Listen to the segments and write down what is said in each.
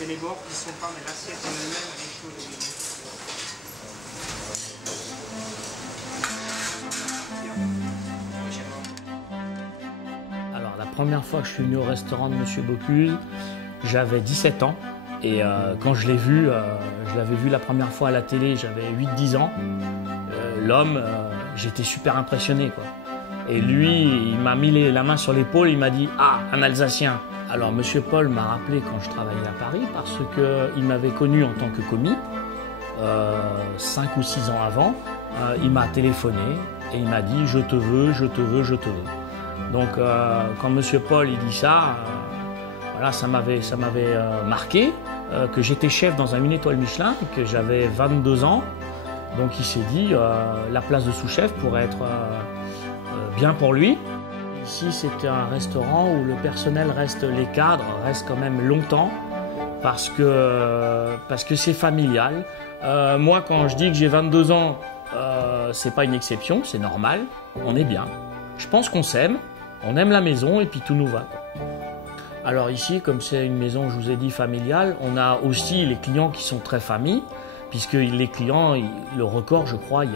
C'est les bords qui sont pas, mais l'assiette en elle-même, elle est chaude. Alors la première fois que je suis venu au restaurant de Monsieur Bocuse, j'avais 17 ans. Et quand je l'ai vu, je l'avais vu la première fois à la télé, j'avais 8-10 ans. L'homme, j'étais super impressionné, quoi. Et lui, il m'a mis la main sur l'épaule, il m'a dit « Ah, un Alsacien !» Alors Monsieur Paul m'a rappelé quand je travaillais à Paris parce qu'il m'avait connu en tant que commis, 5 ou 6 ans avant. Il m'a téléphoné et il m'a dit « Je te veux, je te veux, je te veux ». Donc quand Monsieur Paul il dit ça, voilà, ça m'avait marqué, que j'étais chef dans un 1 étoile Michelin, que j'avais 22 ans. Donc il s'est dit la place de sous-chef pourrait être bien pour lui. Ici c'est un restaurant où le personnel les cadres restent quand même longtemps parce que c'est familial. Moi quand je dis que j'ai 22 ans, c'est pas une exception, c'est normal, on est bien. Je pense qu'on s'aime, on aime la maison et puis tout nous va. Alors ici, comme c'est une maison, je vous ai dit, familiale, on a aussi les clients qui sont très familles, puisque les clients, le record, je crois, il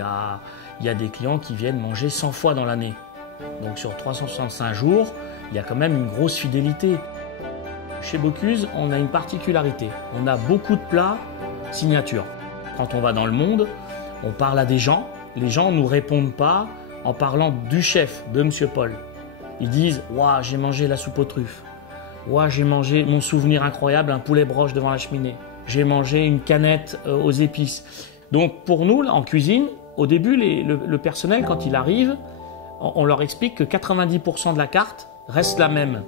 y a des clients qui viennent manger 100 fois dans l'année. Donc sur 365 jours, il y a quand même une grosse fidélité. Chez Bocuse, on a une particularité. On a beaucoup de plats signature. Quand on va dans le monde, on parle à des gens. Les gens ne nous répondent pas en parlant du chef, de Monsieur Paul. Ils disent « Waouh, j'ai mangé la soupe aux truffes. Waouh, j'ai mangé mon souvenir incroyable, un poulet broche devant la cheminée. J'ai mangé une canette aux épices. » Donc pour nous, en cuisine, au début, le personnel, quand il arrive, on leur explique que 90% de la carte reste la même.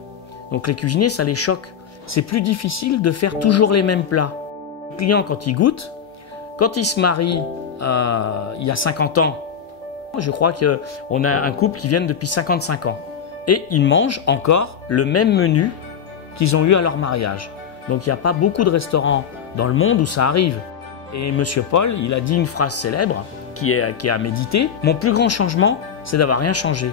Donc les cuisiniers, ça les choque. C'est plus difficile de faire toujours les mêmes plats. Le client, quand il goûte, quand il se marie il y a 50 ans, je crois qu'on a un couple qui vient depuis 55 ans. Et ils mangent encore le même menu qu'ils ont eu à leur mariage. Donc il n'y a pas beaucoup de restaurants dans le monde où ça arrive. Et Monsieur Paul, il a dit une phrase célèbre qui est à méditer. Mon plus grand changement, c'est d'avoir rien changé.